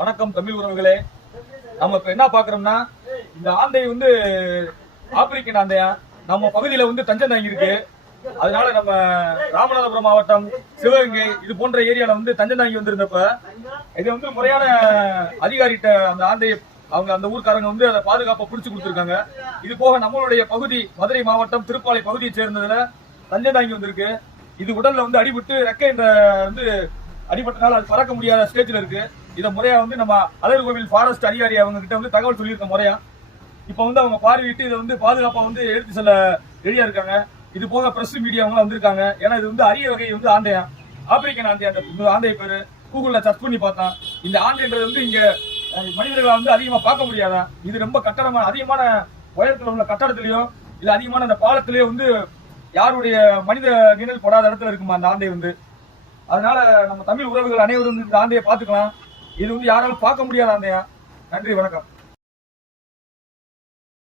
வணக்கம் தமிழ் உறவுகளே. நம்ம இப்ப என்ன பாக்குறோம்னா இந்த ஆந்தை வந்து ஆப்பிரிக்கன் ஆந்தையா? நம்ம பகுதியில வந்து தஞ்சம் தாங்கி இருக்கு அதனால நம்ம ராமநாதபுரம் மாவட்டம் சிவகங்கை இது போன்ற ஏரியால வந்து தஞ்சம் தாங்கி வந்திருந்தப்ப இது வந்து முறையான அதிகாரிகிட்ட அந்த ஆந்தையை அவங்க அந்த ஊர்க்காரங்க வந்து அதை பாதுகாப்பை பிடிச்சு கொடுத்துருக்காங்க. இது போக நம்மளுடைய பகுதி மதுரை மாவட்டம் திருப்பாலை பகுதியை சேர்ந்ததுல தஞ்சம் தாங்கி வந்திருக்கு. இது உடல்ல வந்து அடிபட்டு ரெக்கை இந்த வந்து அடிபட்டனால அது பறக்க முடியாத ஸ்டேஜ்ல இருக்கு. இதை முறையா வந்து நம்ம அழகு கோவில் ஃபாரஸ்ட் அதிகாரி அவங்க கிட்ட வந்து தகவல் சொல்லியிருக்க முறையா. இப்போ வந்து அவங்க பார்வையிட்டு இதை வந்து பாதுகாப்பா வந்து எடுத்து செல்ல ரெடியா இருக்காங்க. இது போக பிரஸ் மீடியாவங்க வந்திருக்காங்க. ஏன்னா இது வந்து அரிய வகை வந்து ஆந்தையா. ஆப்பிரிக்கன் ஆந்தையா. அந்த ஆந்தை பேரு. கூகுள்ல சர்ச் பண்ணி பார்த்தேன். இந்த ஆந்தைன்றது வந்து இங்க மனிதர்களை வந்து அதிகமா பார்க்க முடியாதான் இது ரொம்ப கட்டடமான அதிகமான உயரத்துல உள்ள கட்டடத்திலயும் இல்லை அதிகமான அந்த பாலத்திலயோ வந்து யாருடைய மனித நிழல் படாத இடத்துல இருக்குமா அந்த ஆந்தை வந்து? அதனால நம்ம தமிழ் உறவுகள் அனைவரும் இந்த ஆந்தையை பார்த்துக்கலாம். இது வந்து யாராலும் பார்க்க முடியாத அந்த நன்றி வணக்கம்.